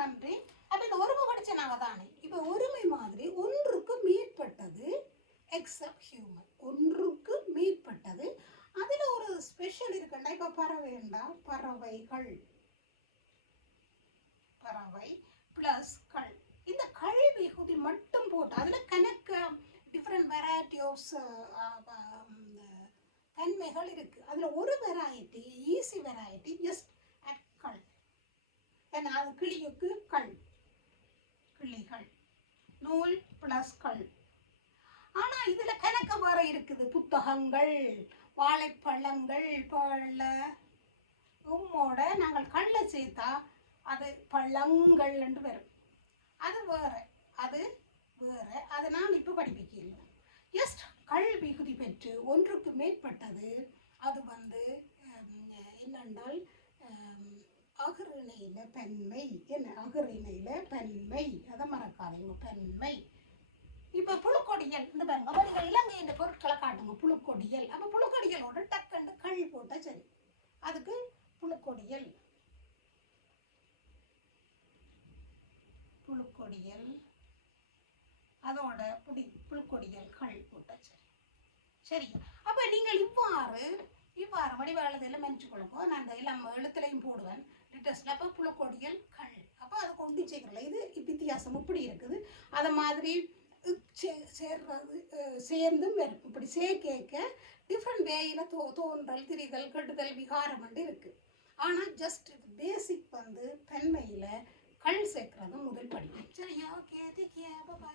நன்றி. அப்ப இந்த ஒருமை படிச்ச நாங்க தானே இப்ப ஒருமை மாதிரி ஒன்றுக்கு மேற்பட்டது எக்ஸப்ட் ஹியூமன், ஒன்றுக்கு மேற்பட்டது. அதுல ஒரு ஸ்பெஷல் இருக்குண்டா, இப்ப பறவைண்டா பறவைகள், பறவை பிளஸ் கள். இந்த கள் விகுதி மட்டும் போட்டு அதுல கணக்கு டிஃப்ரெண்ட் வெரைட்டி ஆஃப் தன்மைகள் இருக்கு. அதுல ஒரு variety easy variety just at கள். ஏன்னா அது கிளியுக்கு கள், கிளிகள், நூல் பிளஸ் கள். ஆனா இதுல கணக்கு வேற இருக்குது. புத்தகங்கள், வாழைப்பழங்கள், பழ உம்மோட நாங்கள் கல்ல சேர்த்தா அது பழங்கள் என்று வரும். அது வேற, அது வேற. அதை நான் இப்போ படிப்பிக்கல. ஜஸ்ட் கள் விகுதி பெற்று ஒன்றுக்கு மேற்பட்டது. அது என்னென்றால் அகரிணையில பெண்மை. என்ன அகரிணையில பெண்மை, அதை மறக்காதீங்க, பெண்மை. இப்ப புழுக்கொடியல் இந்த பாருங்க, அப்ப நீங்க இலங்கையின் பொருட்களை காட்டுங்க. புழுக்கொடியல், அப்ப புழுக்கொடியலோட டக்குண்டு கள் போட்டா சரி. அதுக்கு புழுக்கொடியல், புழுக்கொடியல், அதோட புழுக்கொடியல் கள் போட்டா சரி. சரி, அப்ப நீங்கள் இவ்வாறு வடிவ எழுதெல்லாம் மெனிச்சுக்கொள்ளுங்க. நான் இந்த எல்லாம் எழுத்துலையும் போடுவேன் லிட்டஸ்ட்ல. அப்ப புழுக்கொடியல் கள், அப்ப அதை கொண்டு சேர்க்கல. இது வித்தியாசம் இப்படி இருக்குது. அதை மாதிரி சேர்றது சேர்ந்தும் வரும். இப்படி சேர்க்க டிஃப்ரெண்ட் வேயில தோன்றல், திரிதல், கெடுதல், விகாரம் இருக்கு. ஆனா ஜஸ்ட் பேசிக் பெண்மையில கள் சேர்க்கிறது முதல் படி. சரியா? Okay, take care, bye by.